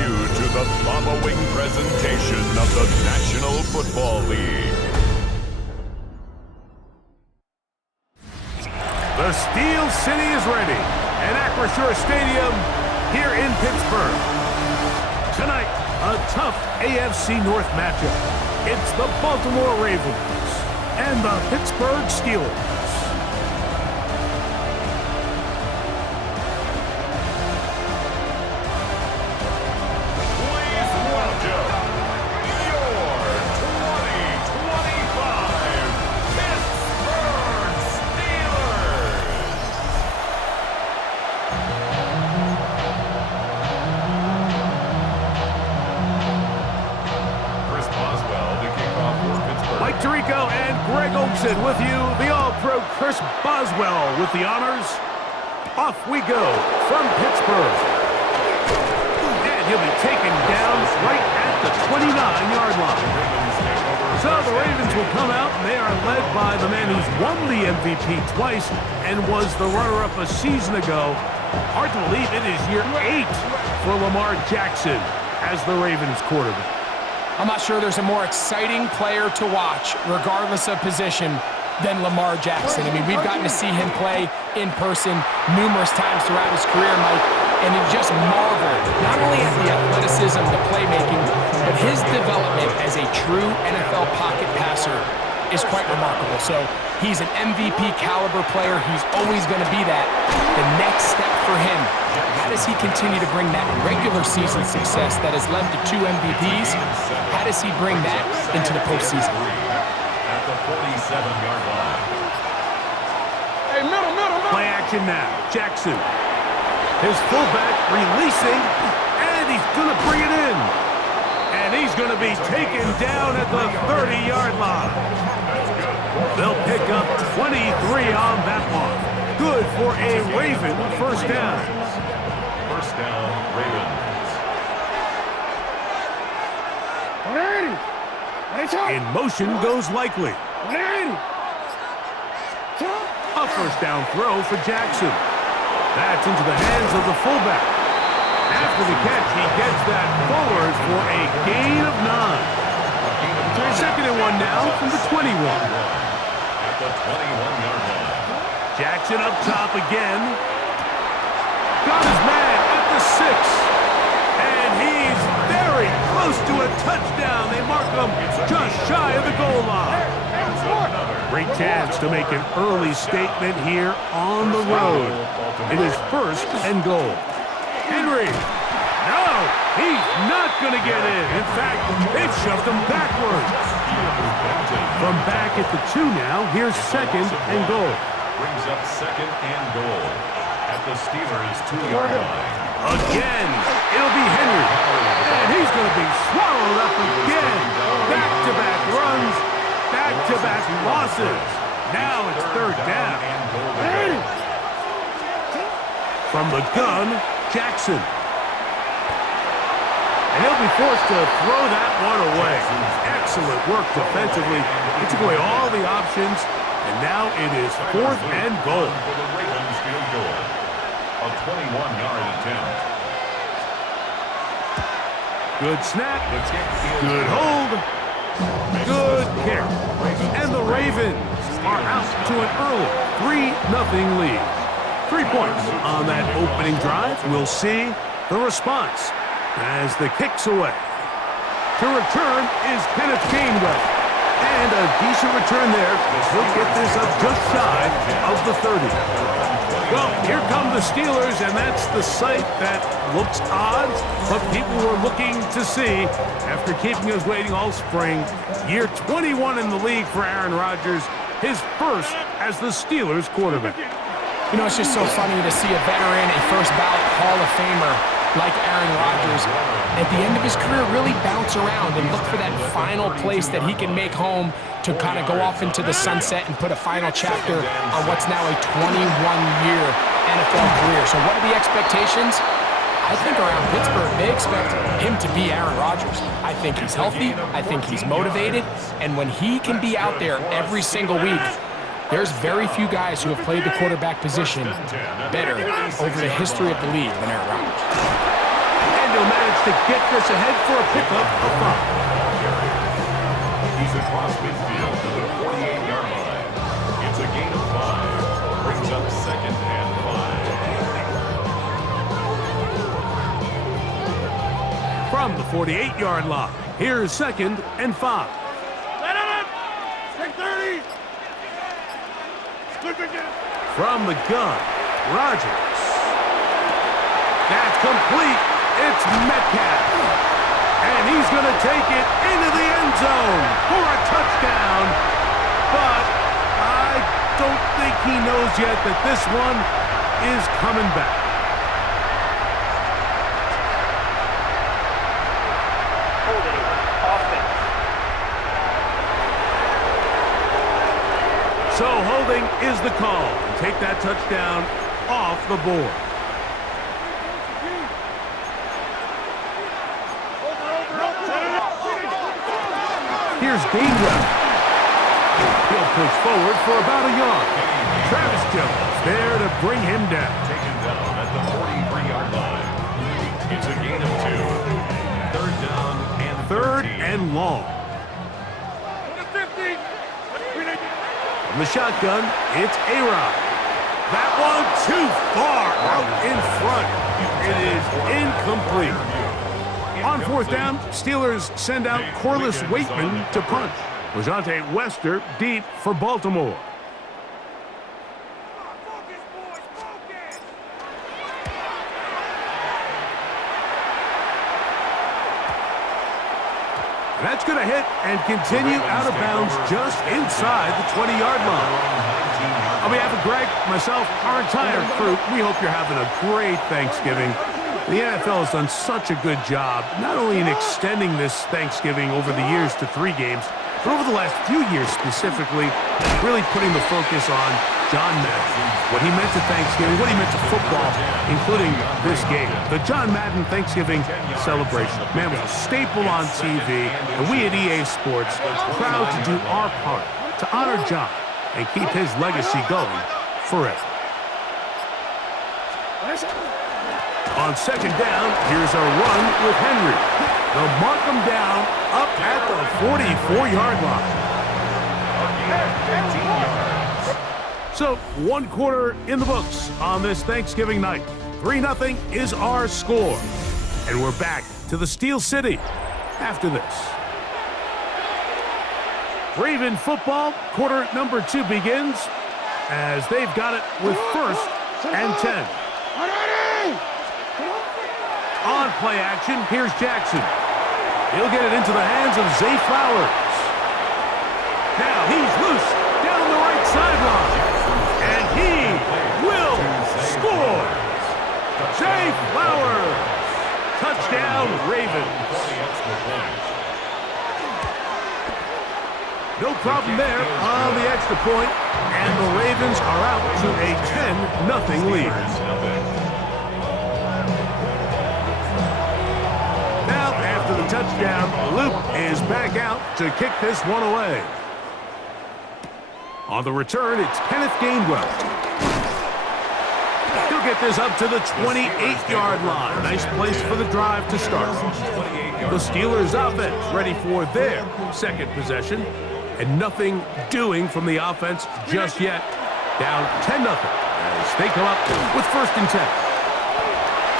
you to the following presentation of the National Football League. The Steel City is ready at Acrisure Stadium here in Pittsburgh. Tonight, a tough AFC North matchup. It's the Baltimore Ravens and the Pittsburgh Steelers. Tirico and Greg Olsen with you, the All-Pro Chris Boswell with the honors. Off we go from Pittsburgh. And he'll be taken down right at the 29-yard line. So the Ravens will come out, and they are led by the man who's won the MVP twice and was the runner-up a season ago. Hard to believe it is year 8 for Lamar Jackson as the Ravens quarterback. I'm not sure there's a more exciting player to watch, regardless of position, than Lamar Jackson. I mean, we've gotten to see him play in person numerous times throughout his career, Mike, and you just marvel, not only at the athleticism, the playmaking, but his development as a true NFL pocket passer is quite remarkable. So he's an MVP caliber player. He's always going to be that. The next step for him, how does he continue to bring that regular season success that has led to 2 MVPs? How does he bring that into the postseason? At the 47-yard line. Hey, middle. Play action now. Jackson. His fullback releasing, and he's going to bring it in. And he's going to be taken down at the 30-yard line. They'll pick up 23 on that one. Good for a Raven first down. First down, Ravens. In motion goes Likely. A first down throw for Jackson. That's into the hands of the fullback. After the catch, he gets that forward for a gain of 9. Second and 1 now from the 21. At the 21-yard line. Jackson up top again. Got his man at the 6. And he's very close to a touchdown. They mark him just shy of the goal line. Great chance to make an early statement here on the road. It is first and goal. Henry. No, he's not going to get in. In fact, they've shoved him backwards. From back at the 2 now, here's second and goal. Brings up second and goal at the Steelers' 2-yard line. Again, it'll be Henry. And he's going to be swallowed up again. Back-to-back runs, back-to-back losses. Now it's third down. From the gun, Jackson. And he'll be forced to throw that one away. Excellent work defensively. He took away all the options, and now it is fourth and goal. For the Ravens field goal, a 21-yard attempt. Good snap, good hold, good kick. And the Ravens are out to an early 3-0 lead. 3 points on that opening drive. We'll see the response as the kick's away. To return is Kenneth Gainwell. And a decent return there. He'll get this up just shy of the 30. Well, here come the Steelers, and that's the sight that looks odd, but people were looking to see after keeping us waiting all spring. Year 21 in the league for Aaron Rodgers, his first as the Steelers quarterback. You know, it's just so funny to see a veteran, a first-ballot Hall of Famer like Aaron Rodgers, at the end of his career, really bounce around and look for that final place that he can make home to kind of go off into the sunset and put a final chapter on what's now a 21-year NFL career. So what are the expectations? I think around Pittsburgh, they expect him to be Aaron Rodgers. I think he's healthy. I think he's motivated. And when he can be out there every single week, there's very few guys who have played the quarterback position better over the history of the league than Aaron Rodgers. And And he'll manage to get this ahead for a pickup of 5. He's across midfield to the 48-yard line. It's a gain of 5. Brings up 2nd and 5. From the 48-yard line, here's 2nd and 5. From the gun, Rodgers. That's complete. It's Metcalf. And he's going to take it into the end zone for a touchdown. But I don't think he knows yet that this one is coming back. So holding is the call. Take that touchdown off the board. Here's Gainwell. He'll push forward for about a yard. Travis Jones there to bring him down. Taken down at the 43-yard line. It's a gain of 2. 3rd down and 3rd 13. and long. From the shotgun, it's A-Rod. That one too far out in front. It is incomplete. On 4th down, Steelers send out Corliss Waitman to punt. Lejante Wester deep for Baltimore. That's going to hit and continue out of bounds just inside the 20-yard line. On behalf of Greg, myself, our entire crew, we hope you're having a great Thanksgiving. The NFL has done such a good job, not only in extending this Thanksgiving over the years to 3 games, but over the last few years specifically, really putting the focus on John Madden, what he meant to Thanksgiving, what he meant to football, including this game. The John Madden Thanksgiving celebration, man, was a staple on TV, and we at EA Sports are proud to do our part to honor John and keep his legacy going forever. On 2nd down, here's a run with Henry. They'll mark him down up at the 44-yard line. So, 1 quarter in the books on this Thanksgiving night. 3-0 is our score. And we're back to the Steel City after this. Raven football, quarter number 2 begins as they've got it with 1st and 10. On play action, here's Jackson. He'll get it into the hands of Zay Flowers. Now he's loose down the right sideline. And he will score. Zay Flowers. Touchdown, Ravens. No problem there on the extra point, and the Ravens are out to a 10-0 lead. Now, after the touchdown, Luke is back out to kick this one away. On the return, it's Kenneth Gainwell. He'll get this up to the 28-yard line. Nice place for the drive to start. The Steelers offense ready for their 2nd possession. And nothing doing from the offense just yet. Down 10-0 as they come up with 1st and 10.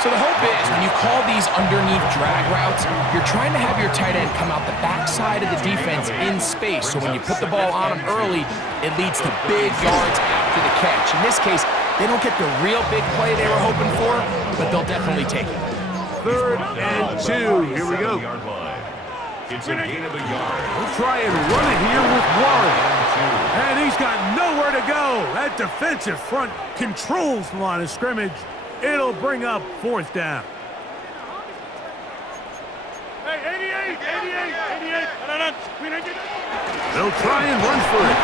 So the hope is when you call these underneath drag routes, you're trying to have your tight end come out the backside of the defense in space. So when you put the ball on him early, it leads to big yards after the catch. In this case, they don't get the real big play they were hoping for, but they'll definitely take it. 3rd and 2. Here we go. It's a gain of a yard. We'll try and run it here with Warren. And he's got nowhere to go. That defensive front controls the line of scrimmage. It'll bring up 4th down. Hey, 88. They'll try and run for it.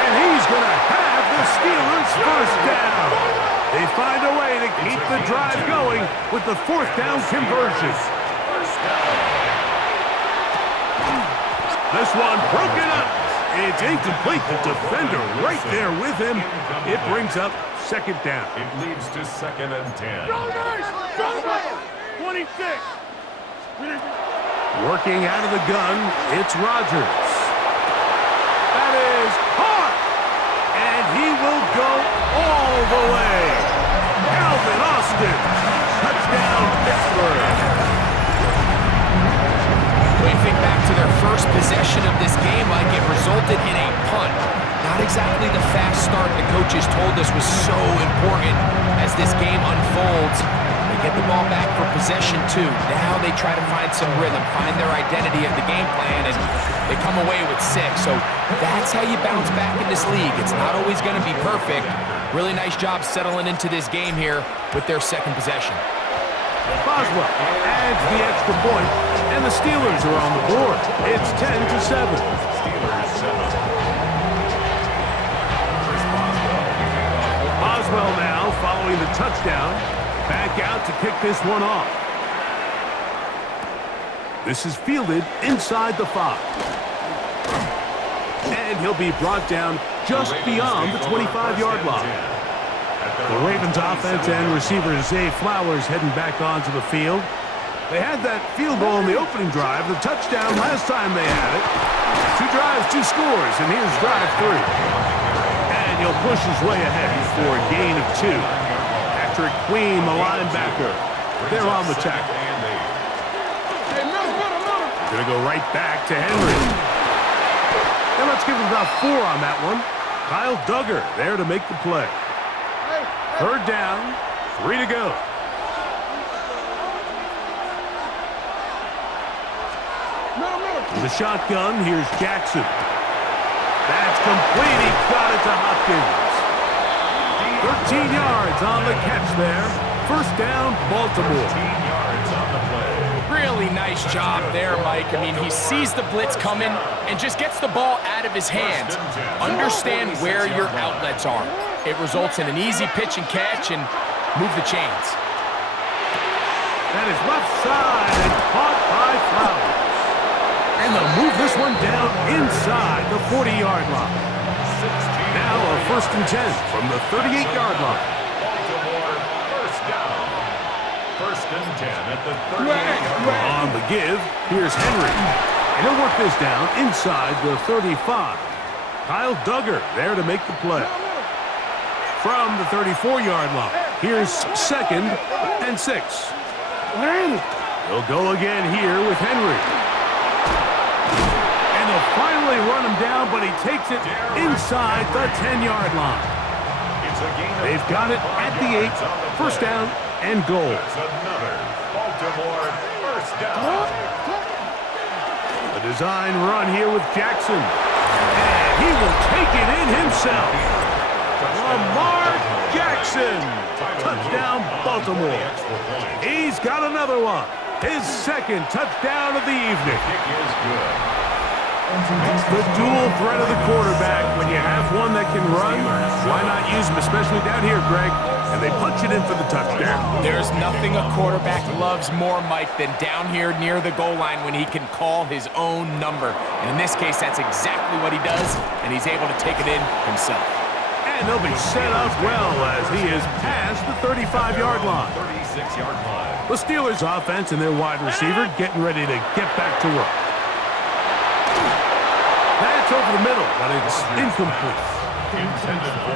And he's going to have the Steelers' 1st down. They find a way to keep the drive going with the 4th down conversion. This one broken up. It's incomplete. The defender right there with him. It brings up 2nd down. It leads to 2nd and 10. 26. Working out of the gun, it's Rodgers. That is caught! And he will go all the way. Calvin Austin, touchdown Pittsburgh. We think back to their first possession of this game, like it resulted in a punt. Not exactly the fast start the coaches told us was so important as this game unfolds. They get the ball back for possession two. Now they try to find some rhythm, find their identity of the game plan, and they come away with 6. So that's how you bounce back in this league. It's not always going to be perfect. Really nice job settling into this game here with their second possession. Boswell adds the extra point, and the Steelers are on the board. It's 10-7. Steelers 7. Boswell now following the touchdown. Back out to kick this one off. This is fielded inside the 5. And he'll be brought down just beyond the 25-yard line. The Ravens offense and receiver Zay Flowers heading back onto the field. They had that field goal in the opening drive, the touchdown last time they had it. 2 drives, 2 scores, and here's drive 3. And he'll push his way ahead for a gain of 2. Patrick Queen, the linebacker, they're on the tackle. Gonna go right back to Henry. And let's give him about 4 on that one. Kyle Duggar there to make the play. 3rd down, 3 to go. The shotgun, here's Jackson. That's complete, he got it to Hopkins. 13 yards on the catch there. 1st down, Baltimore. 15 yards on the play. Really nice job there, Mike. I mean, he sees the blitz coming and just gets the ball out of his hands. Understand where your outlets are. It results in an easy pitch and catch and move the chains. That is left side and caught by Flowers. And they'll move this one down inside the 40-yard line. Now a 1st and 10 from the 38-yard line. Baltimore, 1st down. 1st and 10 at the 38-yard line. On the give, here's Henry. And he'll work this down inside the 35. Kyle Duggar there to make the play. From the 34-yard line, here's 2nd and 6. They'll go again here with Henry. And they'll finally run him down, but he takes it inside the 10-yard line. They've got it at the 8, 1st down and goal. That's another Baltimore 1st down. A design run here with Jackson. And he will take it in himself. Lamar Jackson. Touchdown, Baltimore. He's got another one. His 2nd touchdown of the evening. Kick is good. The dual threat of the quarterback. When you have one that can run, why not use him, especially down here, Greg? And they punch it in for the touchdown. There's nothing a quarterback loves more, Mike, than down here near the goal line when he can call his own number. And in this case, that's exactly what he does, and he's able to take it in himself. And they'll be set up well as he is past the 35-yard line. 36-yard line. The Steelers offense and their wide receiver getting ready to get back to work. That's over the middle, but it's incomplete.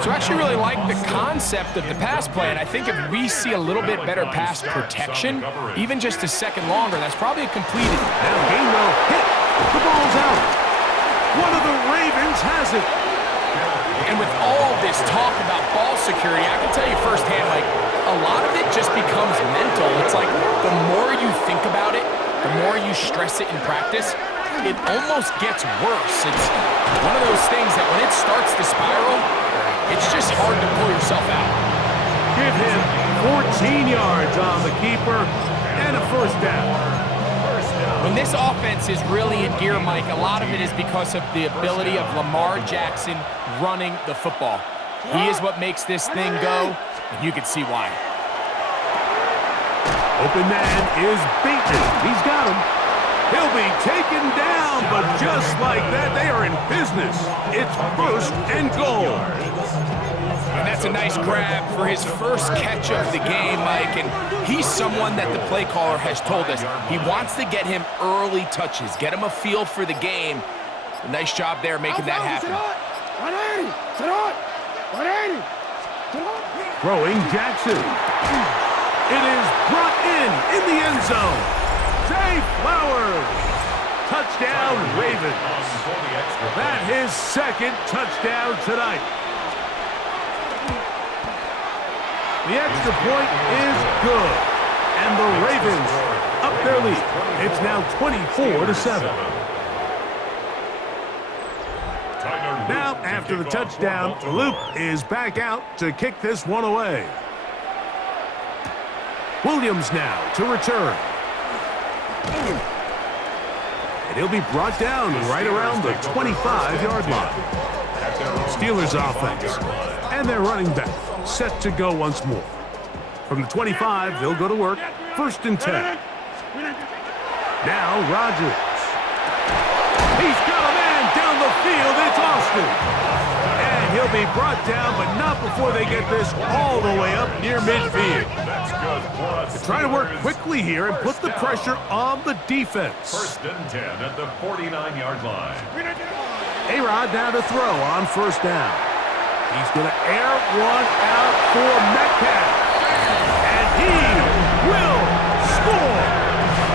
So I actually really like the concept of the pass play, and I think if we see a little bit better pass protection, even just a second longer, that's probably a completed. Now Gainwell hit. The ball's out. One of the Ravens has it. And with all this talk about ball security, I can tell you firsthand, like, a lot of it just becomes mental. It's like the more you think about it, the more you stress it in practice, it almost gets worse. It's one of those things that when it starts to spiral, it's just hard to pull yourself out. Give him 14 yards on the keeper and a 1st down. When this offense is really in gear, Mike, a lot of it is because of the ability of Lamar Jackson running the football. He is what makes this thing go, and you can see why. Open man is Bateman. He's got him. He'll be taken down, but just like that, they are in business. It's 1st and goal. And that's a nice grab for his first catch of the game, Mike. And he's someone that the play caller has told us he wants to get him early touches, get him a feel for the game. A nice job there making that happen. Throwing Jackson. It is brought in the end zone. Zay Flowers. Touchdown, Ravens. That his second touchdown tonight. The extra point is good. And the Ravens up their lead. It's now 24-7. Now, after the touchdown, Luke is back out to kick this one away. Williams now to return. And he'll be brought down right around the 25-yard line. Steelers offense. And their running back set to go once more. From the 25, they'll go to work. 1st and 10. Now Rodgers. He's got a man down the field. It's Austin. And he'll be brought down, but not before they get this all the way up near midfield. They try to work quickly here and put the pressure on the defense. 1st and 10 at the 49-yard line. A-Rod now to throw on 1st down. He's going to air one out for Metcalf. And he will score.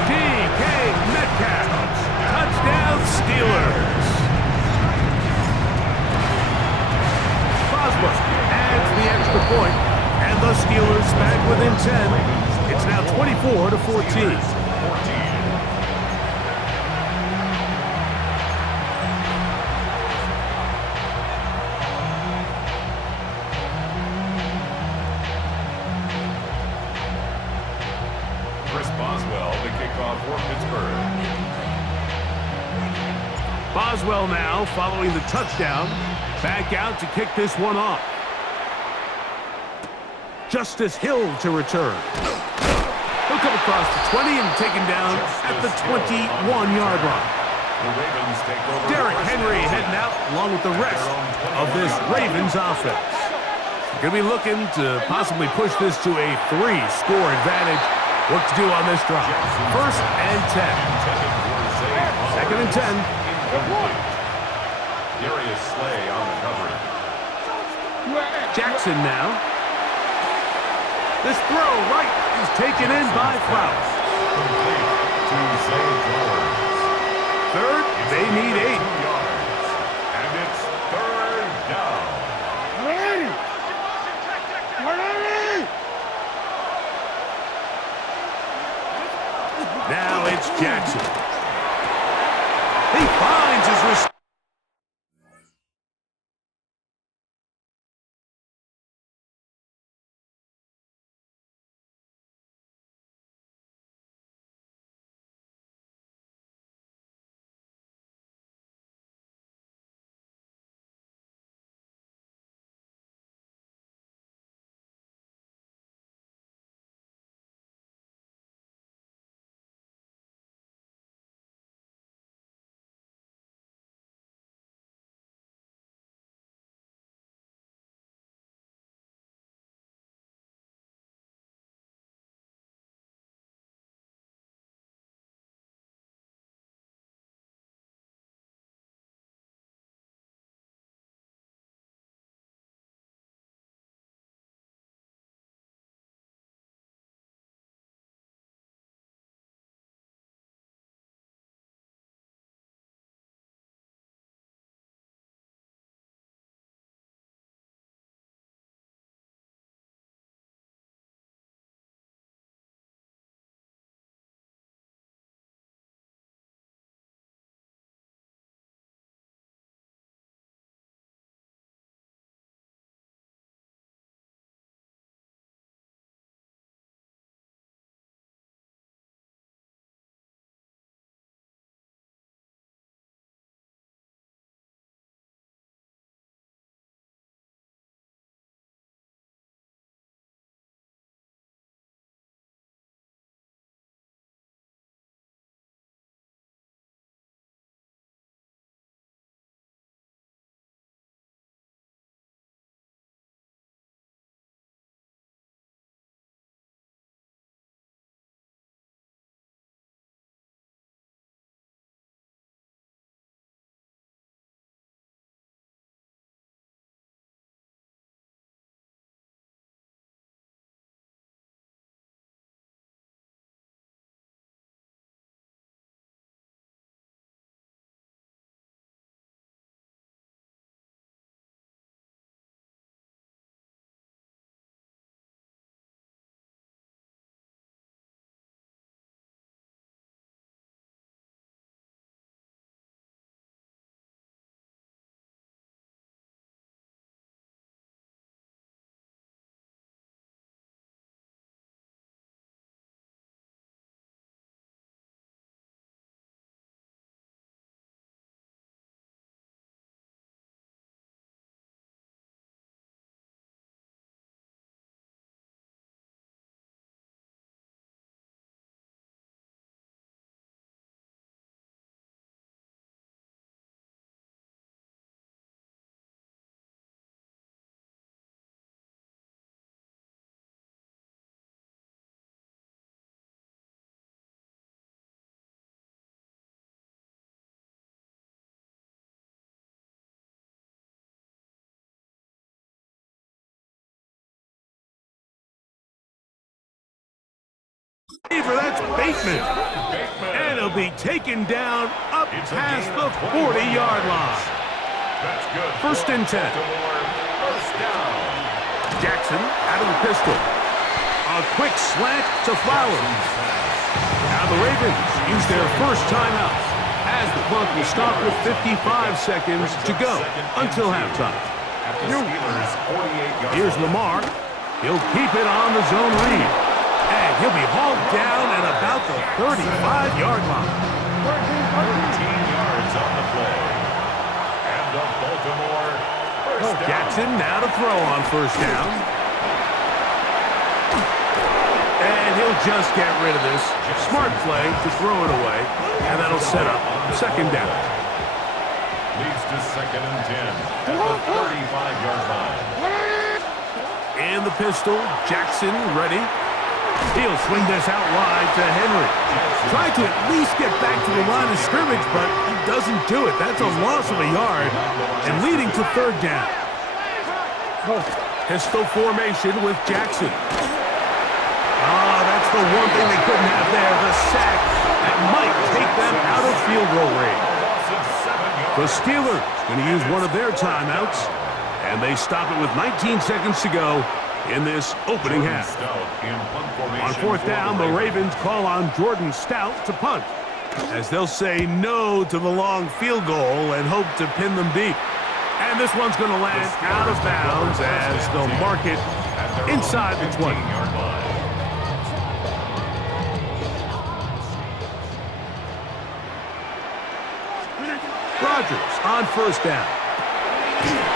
DK Metcalf. Touchdown Steelers. Boswell adds the extra point, and the Steelers back within 10. It's now 24-14. Boswell, the kickoff for Pittsburgh. Boswell now, following the touchdown, back out to kick this one off. Justice Hill to return. He'll come across the 20 and taken down at the 21-yard line. The Ravens take over. Derrick Henry heading out along with the rest of this Ravens offense. Going to be looking to possibly push this to a 3-score advantage. What to do on this drive? 1st and 10. 2nd and 10. Darius Slay on the coverage. Jackson now. This throw right is taken in by Flowers. Complete to Zay Flowers. 3rd, they need 8. And it's 3rd down. Now it's Jackson. He finds his receiver. receiver, that's Bateman. And he'll be taken down up past the 40-yard line. That's good. First and 10. First down. Jackson out of the pistol. A quick slant to Flowers. Now the Ravens use their first timeout as the clock will stop with 55 seconds to go until halftime. Here's Lamar. He'll keep it on the zone read. And he'll be hauled down at about the 35-yard line. 13 yards on the play. And the Baltimore first down. Jackson now to throw on first down. And he'll just get rid of this. Smart play to throw it away. And that'll set up second down. Leads to second and 10 at the 35-yard line. In the pistol, Jackson ready. He'll swing this out wide to Henry. Trying to at least get back to the line of scrimmage, but he doesn't do it. That's a loss of a yard and leading to third down. Pistol formation with Jackson. That's the one thing they couldn't have there, the sack that might take them out of field goal range. The Steelers going to use one of their timeouts, and they stop it with 19 seconds to go in this opening half. On fourth down, the Ravens call on Jordan Stout to punt, as they'll say no to the long field goal and hope to pin them deep. And this one's going to land out of bounds as they'll mark it inside the 20. Rodgers on first down.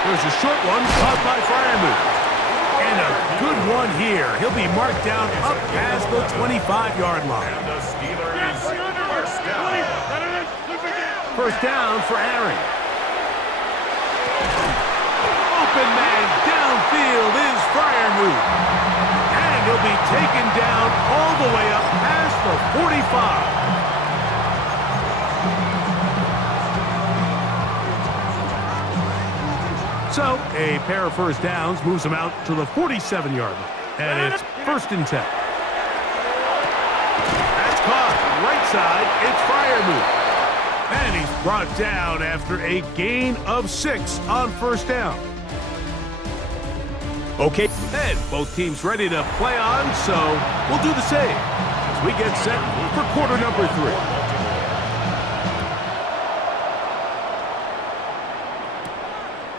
There's a short one caught by Freiermuth. And a good one here. He'll be marked down up past the 25-yard line. And the Steelers first down. First down for Aaron. Open man downfield is Freiermuth. And he'll be taken down all the way up past the 45. So, a pair of first downs moves him out to the 47-yard line. And it's first and 10. That's caught. Right side, it's Freiermuth. And he's brought down after a gain of 6 on first down. Okay, and both teams ready to play on, so we'll do the same as we get set for quarter number 3.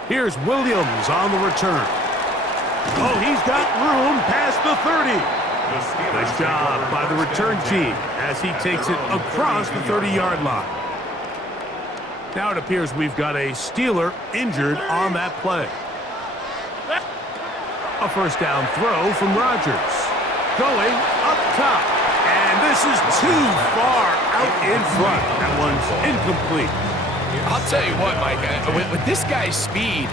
Here's Williams on the return. Oh, he's got room past the 30. Nice job by the return team as he takes it across the 30-yard line. Now it appears we've got a Steeler injured on that play. A first down throw from Rodgers. Going up top. And this is too far out in front. That one's incomplete. I'll tell you what, Mike, with this guy's speed,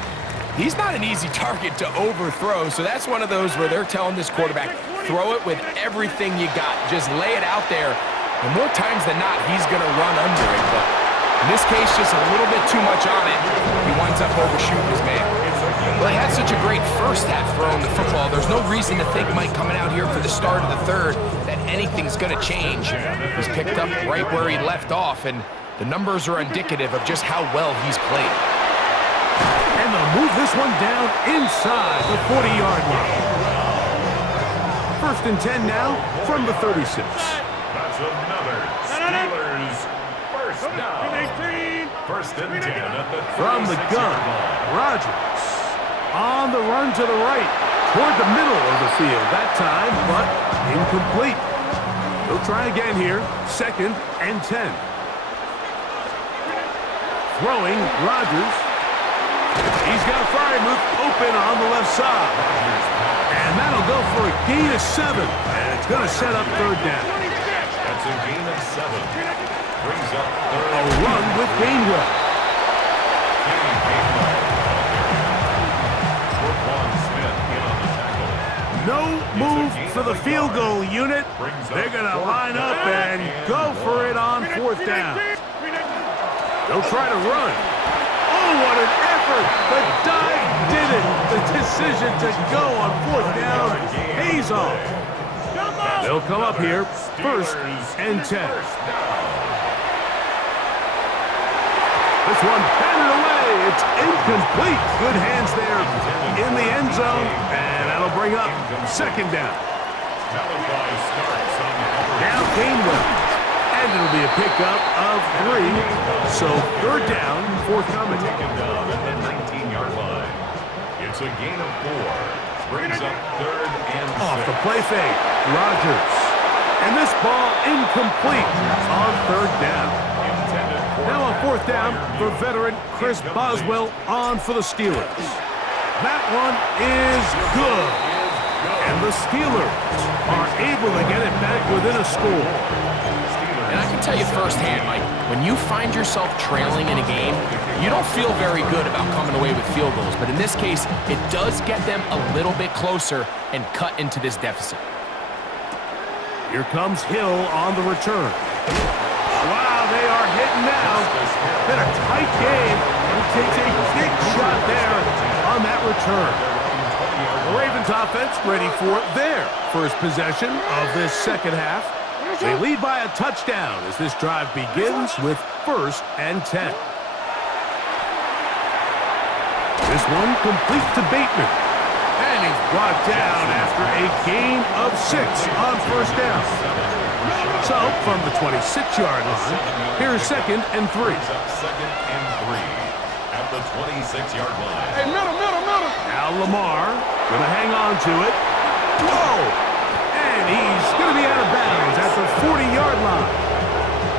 he's not an easy target to overthrow. So that's one of those where they're telling this quarterback, throw it with everything you got. Just lay it out there. And more times than not, he's going to run under it. But in this case, just a little bit too much on it. He winds up overshooting his man. Well, he had such a great first half throwing the football. There's no reason to think, Mike, coming out here for the start of the third, that anything's going to change. He's picked up right where he left off, and the numbers are indicative of just how well he's played. And they'll move this one down inside the 40-yard line. First and 10 now from the 36. That's another Steelers first down. First and 10 at the 36. From the gun, Rodgers on the run to the right, toward the middle of the field that time, but incomplete. He'll try again here, second and 10. Throwing, Rodgers. He's got Freiermuth open on the left side. And that'll go for a gain of 7. And it's going to set up third down. That's a gain of 7. Brings up third. A run with Gainwell. No move for the field goal unit. They're going to line up and go for it on fourth down. They'll try to run. Oh, what an effort. The dive did it. The decision to go on fourth down pays off. They'll come up here, first and 10. This one batted away. It's incomplete. Good hands there in the end zone, and that'll bring up second down. Now Gainwell, and it'll be a pickup of 3. So third down, forthcoming. Taken down at the 19-yard line. It's a gain of 4. Brings up third and 6. Off the play fake, Rodgers. And this ball incomplete on third down. Now on fourth down for veteran Chris Boswell on for the Steelers. That one is good. And the Steelers are able to get it back within a score. And I can tell you firsthand, Mike, when you find yourself trailing in a game, you don't feel very good about coming away with field goals. But in this case, it does get them a little bit closer and cut into this deficit. Here comes Hill on the return. Wow, they are hitting now. Been a tight game, and he takes a big shot there on that return. The Ravens offense ready for their first possession of this second half. They lead by a touchdown as this drive begins with first and 10. This one complete to Bateman. And he's brought down after a gain of 6 on first down. So, from the 26-yard line, here's second and 3. Second and 3 at the 26-yard line. Hey, middle. Now Lamar going to hang on to it. Whoa! And he's going to be out of bounds at the 40-yard line.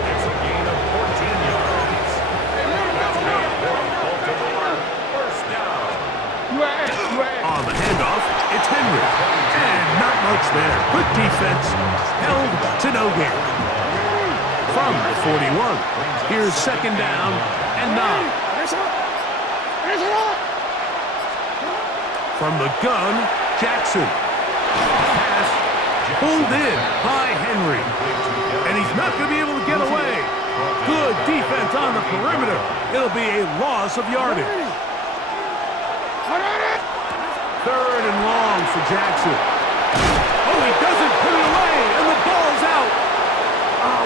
It's a gain of 14 yards. That's good for Baltimore. First down. On the handoff, it's Henry. And not much there. Good defense. Held to no gain. From the 41, here's second down and 9. From the gun, Jackson. Pass pulled in by Henry. And he's not going to be able to get away. Good defense on the perimeter. It'll be a loss of yardage. Third and long for Jackson. Oh, he doesn't put it away, and the ball's out.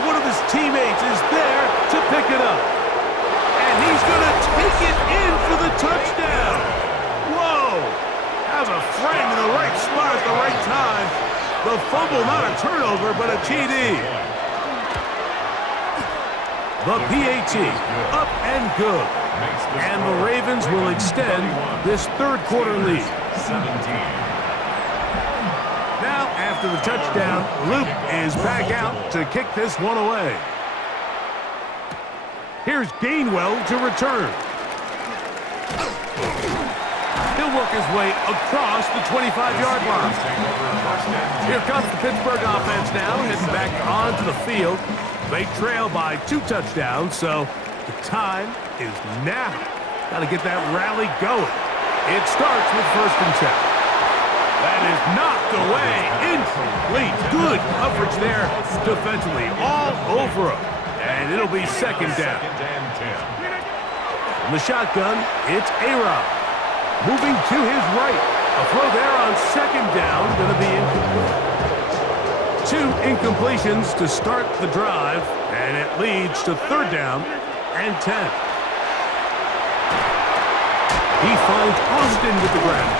One of his teammates is there to pick it up. And he's going to take it in for the touchdown. Whoa! Has a friend in the right spot at the right time. The fumble, not a turnover, but a TD. The PAT, up and good. And the Ravens will extend this third quarter lead. 17. Now, after the touchdown, Luke is back out to kick this one away. Here's Gainwell to return. He'll work his way across the 25-yard line. Here comes the Pittsburgh offense now, heading back onto the field. They trail by 2 touchdowns, so the time is now. Got to get that rally going. It starts with first and 10. That is knocked away, incomplete. Good coverage there defensively, all over him. And it'll be second down. From the shotgun, it's A-Rod. Moving to his right. A throw there on second down, going to be incomplete. 2 incompletions to start the drive, and it leads to third down and 10. He finds Austin with the ground.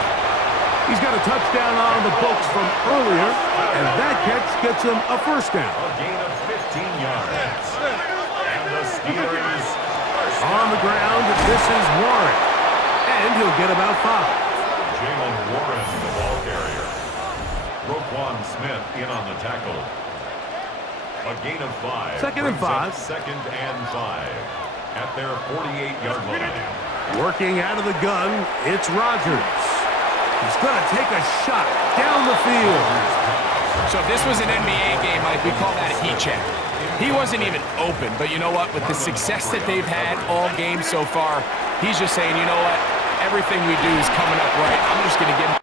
He's got a touchdown on the books from earlier, and that catch gets him a first down. A gain of 15 yards. And the Steelers on the ground, this is Warren. And he'll get about 5. Jalen Warren, the ball carrier. Roquan Smith in on the tackle. A gain of 5. Second and 5. Second and 5 at their 48-yard line. Working out of the gun, it's Rodgers. He's going to take a shot down the field. So if this was an NBA game, Mike, we call that a heat check. He wasn't even open, but you know what? With the success that they've had all game so far, he's just saying, you know what? Everything we do is coming up right. I'm just going to give him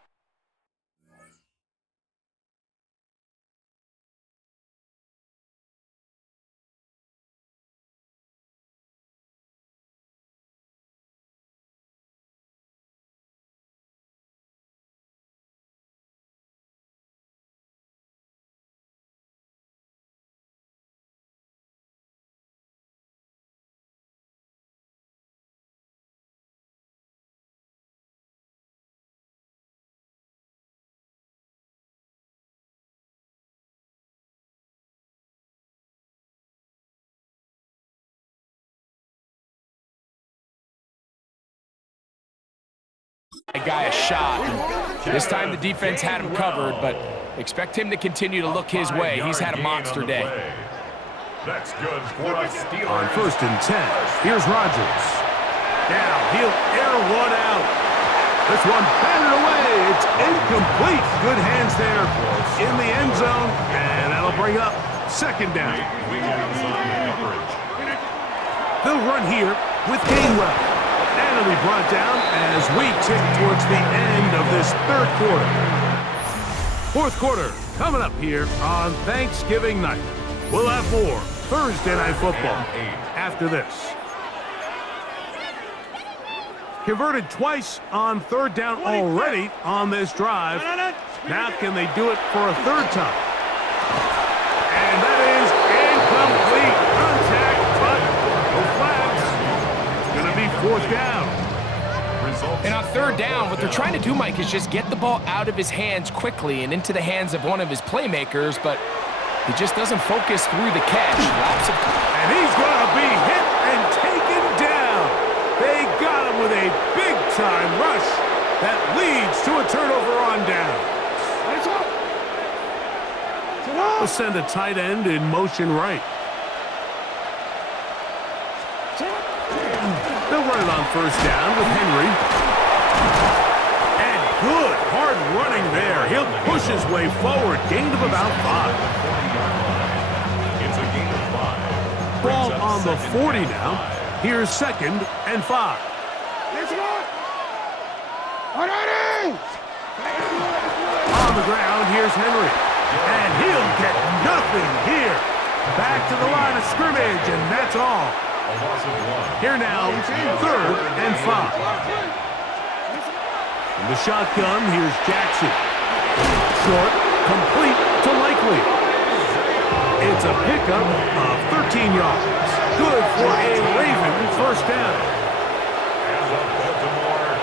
guy a shot. This time the defense had him covered, but expect him to continue to look his way. He's had a monster day. That's good for a steal. On 1st and 10, here's Rodgers. Now he'll air one out. This one batted away. It's incomplete. Good hands there in the end zone, and that'll bring up 2nd down. Wiggins on the coverage. They'll run here with Gainwell. And it'll be brought down as we tick towards the end of this 3rd quarter. 4th quarter coming up here on Thanksgiving night. We'll have more Thursday Night Football after this. Converted twice on 3rd down already on this drive. Now can they do it for a 3rd time? And that is incomplete. Contact, but no flags. It's going to be 4th down. And on 3rd down, what they're trying to do, Mike, is just get the ball out of his hands quickly and into the hands of one of his playmakers, but he just doesn't focus through the catch. And he's going to be hit and taken down. They got him with a big-time rush that leads to a turnover on down. We'll send a tight end in motion right. They'll run it on 1st down with Henry. And good, hard running there. He'll push his way forward. Gain of about 5. It's a gain of 5. Ball on the 40 now. Here's 2nd and 5. On the ground, here's Henry. And he'll get nothing here. Back to the line of scrimmage, and that's all. A loss of 1. Here now, 3rd and 5. In the shotgun, here's Jackson. Short, complete to Likely. It's a pickup of 13 yards. Good for a Raven 1st down. And the Baltimore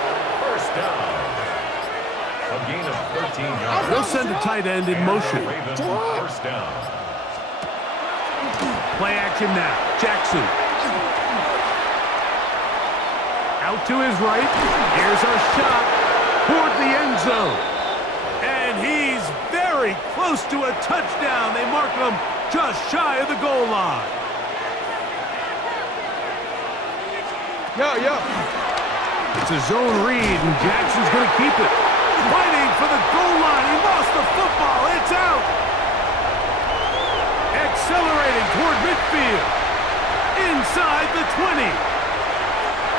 1st down. A gain of 13 yards. They'll send a tight end in motion. Ravens 1st down. Play action now. Jackson. Out to his right. Here's a shot toward the end zone. And he's very close to a touchdown. They mark him just shy of the goal line. It's a zone read, and Jackson's going to keep it. Fighting for the goal line. He lost the football. It's out. Accelerating toward midfield. Inside the 20.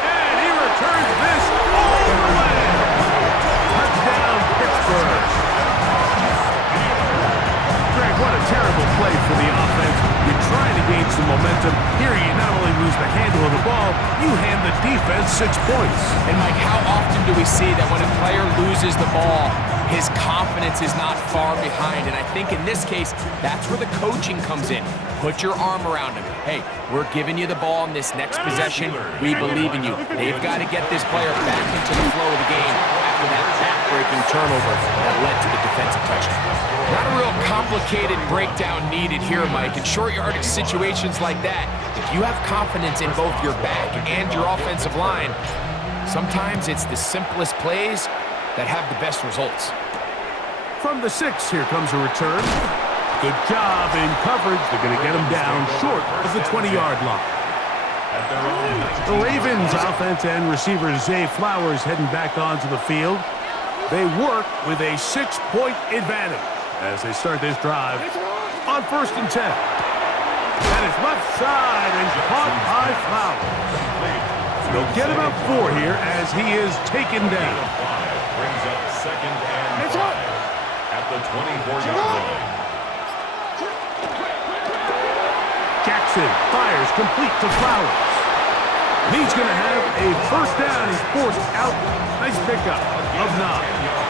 And he returns this all the way. Touchdown, Pittsburgh. Greg, what a terrible play for the offense. You're trying to gain some momentum. Here you not only lose the handle of the ball, you hand the defense 6 points. And, Mike, how often do we see that when a player loses the ball, his confidence is not far behind? And I think in this case, that's where the coaching comes in. Put your arm around him. Hey, we're giving you the ball in this next possession. We believe in you. They've got to get this player back into the flow of the game after that back-breaking turnover that led to the defensive touchdown. Not a real complicated breakdown needed here, Mike. In short yardage situations like that, if you have confidence in both your back and your offensive line, sometimes it's the simplest plays that have the best results. From the 6, here comes a return. Good job in coverage. They're going to get him down short of the 20-yard line. The Ravens offense and receiver Zay Flowers heading back onto the field. They work with a 6-point advantage as they start this drive on 1st and 10. That is left side and caught by Flowers. They'll get about 4 here as he is taken down. Brings up 2nd and 5 at the 24-yard line. Jackson fires complete to Flowers. He's going to have a 1st down. He's forced out. Nice pickup of 9.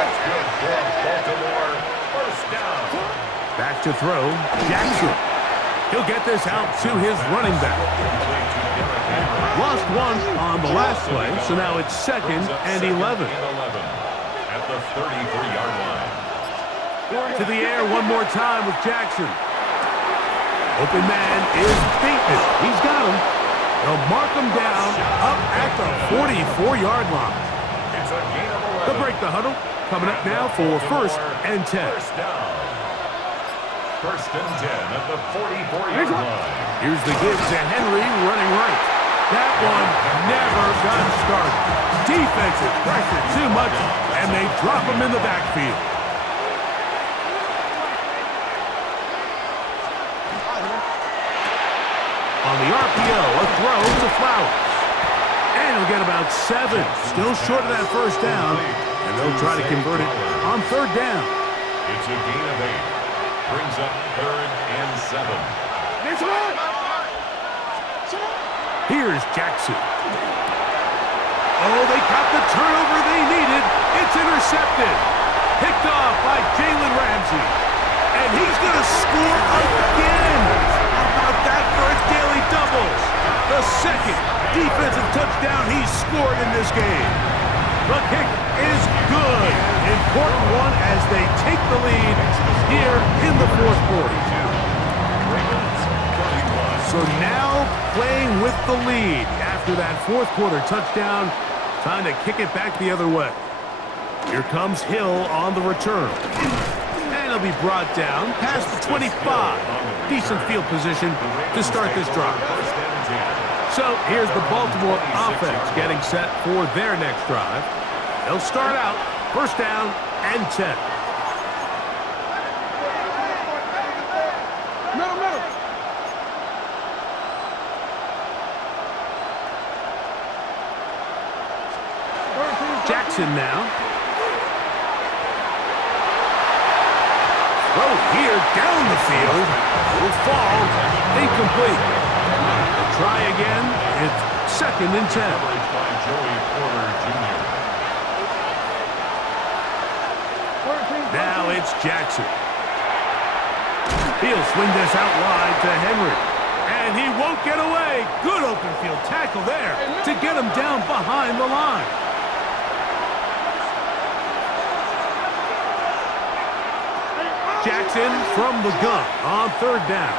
That's good for Baltimore 1st down. Back to throw. Jackson. He'll get this out to his running back. Lost 1 on the last play, so now it's 2nd and 11. At the 33-yard line. To the air one more time with Jackson. Open man is Bateman. He's got him. They'll mark him down up at the 44-yard line. They'll break the huddle. Coming up now for 1st and 10. First down. 1st and 10 at the 44-yard line. Here's the give to Henry running right. That one never got started. Defensive pressure too much, and they drop him in the backfield. On the RPO, a throw to Flowers. And he'll get about 7. Still short of that 1st down, and they'll try to convert it on 3rd down. It's a gain of 8. Brings up 3rd and 7. Here's Jackson. Oh, they got the turnover they needed. It's intercepted. Picked off by Jalen Ramsey. And he's going to score again. How about that for a daily doubles? The 2nd defensive touchdown he's scored in this game. The kick is good. Important one as they take the lead here in the 4th quarter. So now playing with the lead after that 4th quarter touchdown. Time to kick it back the other way. Here comes Hill on the return. And he'll be brought down past the 25. Decent field position to start this drive. So here's the Baltimore offense getting set for their next drive. They'll start out 1st down and 10. Jackson now. Throw here down the field. Will fall. Incomplete. They'll try again. It's 2nd and 10. By Joey Porter Jr. Now it's Jackson. He'll swing this out wide to Henry. And he won't get away. Good open field tackle there to get him down behind the line. Jackson from the gun on 3rd down.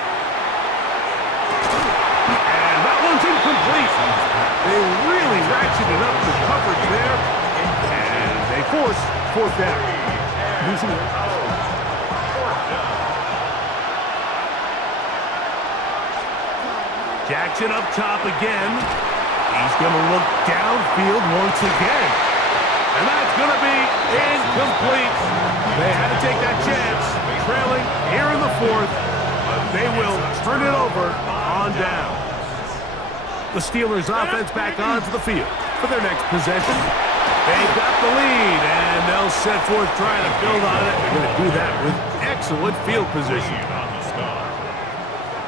And that one's incomplete. They really ratcheted up the coverage there. And they force 4th down. Jackson up top again. He's going to look downfield once again. And that's going to be incomplete. They had to take that chance, trailing here in the 4th, but they will turn it over on down. The Steelers offense back onto the field for their next possession. They've got the lead, and they'll set forth trying to build on it. They're going to do that with excellent field position. On the stop.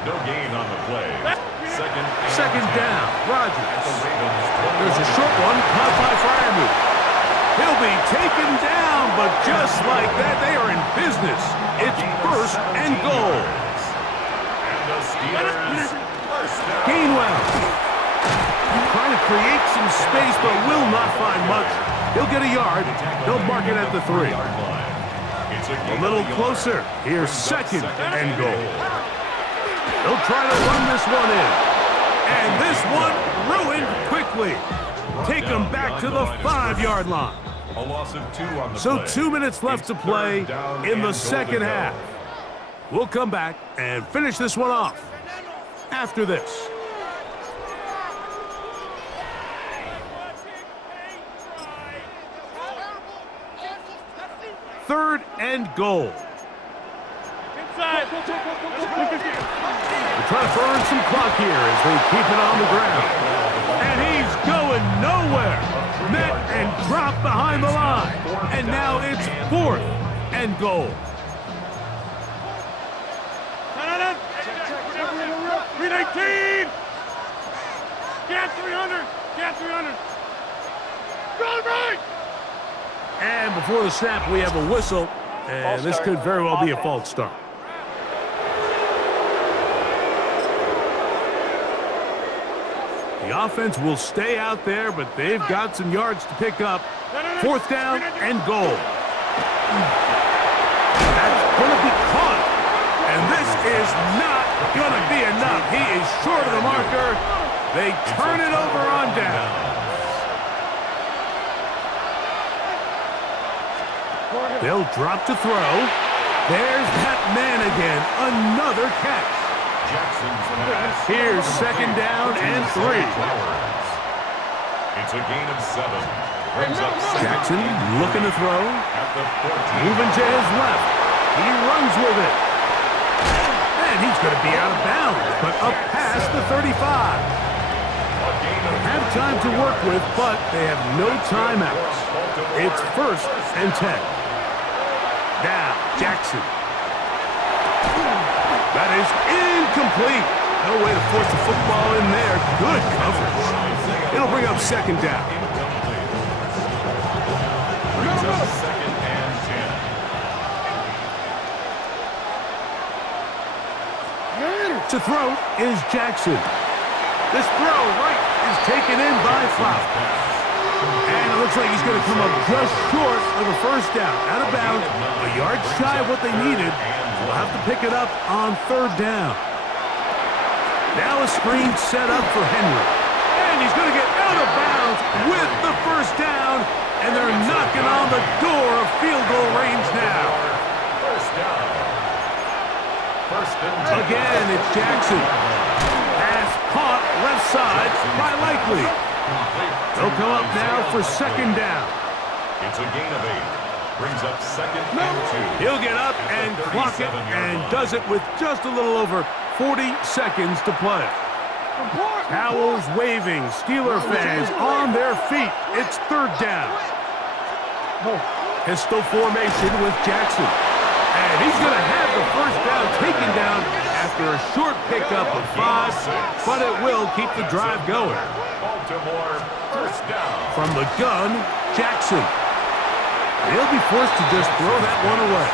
No gain on the play. 2nd down, Rodgers. There's a short one caught by Freiermuth. He'll be taken down, but just like that, they are in business. It's 1st and goal. And the Steelers first down. Gainwell trying to create some space, but will not find much. He'll get a yard. They'll mark it at the 3. It's A little closer. Here's 2nd and goal. They'll try to run this one in. And this one ruined quickly. Take them back to the 5-yard line. A loss of 2 on the So play. 2 minutes left It's to play 3rd down in the and 2nd goal to go. half. We'll come back and finish this one off after this. Third and goal. Inside. They're trying to burn some clock here as they keep it on the ground. And he's going nowhere. Met and dropped behind the line. And now it's 4th and goal. 319. Get 300. Get 300. Go right. And before the snap, we have a whistle. And this could very well be a false start. The offense will stay out there, but they've got some yards to pick up. 4th down and goal. That's going to be caught. And this is not going to be enough. He is short of the marker. They turn it over on down. They'll drop to throw. There's that man again. Another catch. Jackson's pass. Here's second down and 3. It's a gain of 7. Brings up Jackson looking to throw. at the 14. Moving to his left. He runs with it. And he's going to be out of bounds, but up past the 35. They have time to work with, but they have no timeouts. It's 1st and 10. Now, Jackson. That is incomplete. No way to force the football in there. Good coverage. It'll bring up second down. Incomplete. Brings up 2nd and 10. To throw is Jackson. This throw right is taken in by Flower. And it looks like he's going to come up just short of the first down. Out of bounds, a yard shy of what they needed. We'll have to pick it up on 3rd down. Now a screen set up for Henry. And he's going to get out of bounds with the first down. And they're knocking on the door of field goal range now. First down. 1st and 10. Again, it's Jackson. Pass caught left side by Likely. They'll come up now for second down. It's a gain of 8. Brings up 2nd and 2. He'll get up and clock it and does it with just a little over 40 seconds to play. Towels waving, Steeler fans on their feet. It's 3rd down. Pistol formation with Jackson. And he's going to have the first down taken down after a short pickup of 5, but it will keep the drive going. Baltimore, first down. From the gun, Jackson. He'll be forced to just throw that one away.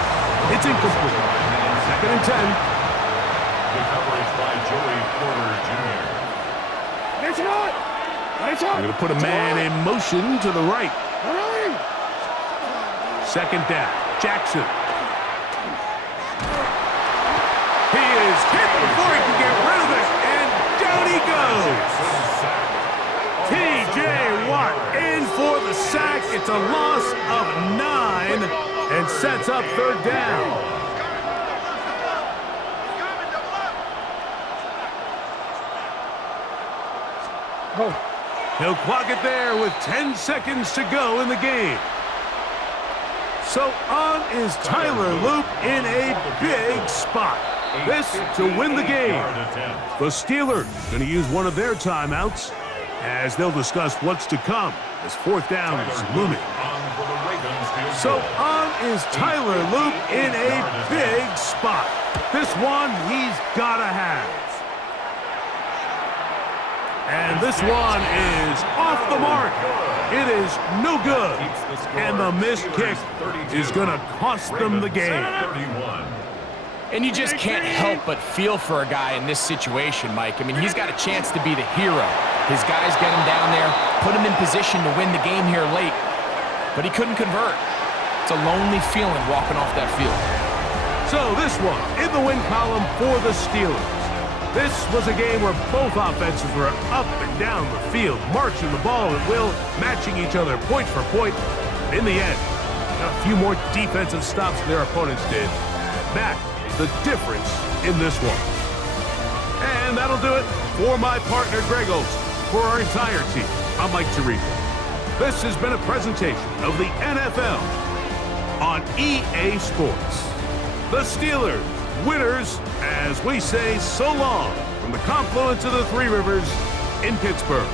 It's incomplete. 2nd and 10. The coverage by Joey Porter Jr. They're going to put a man in motion to the right. 2nd down, Jackson. He is hit before he can get rid of it, and down he goes. T.J. Watt in for the sack. It's a loss of 9 and sets up 3rd down. He'll clock it there with 10 seconds to go in the game. So on is Tyler Loop in a big spot. This to win the game. The Steelers going to use one of their timeouts as they'll discuss what's to come as 4th down is looming. So on is Tyler Loop in a big spot. This one he's got to have. And this one is off the mark. It is no good. And the missed kick is going to cost them the game. And you just can't help but feel for a guy in this situation, Mike. I mean, he's got a chance to be the hero. His guys get him down there, put him in position to win the game here late, but he couldn't convert. It's a lonely feeling walking off that field. So this one in the win column for the Steelers. This was a game where both offenses were up and down the field, marching the ball at will, matching each other point for point. In the end, a few more defensive stops than their opponents did. That is the difference in this one. And that'll do it for my partner, Greg Olson. For our entire team, I'm Mike Tirico. This has been a presentation of the NFL on EA Sports. The Steelers, winners, as we say so long from the confluence of the Three Rivers in Pittsburgh.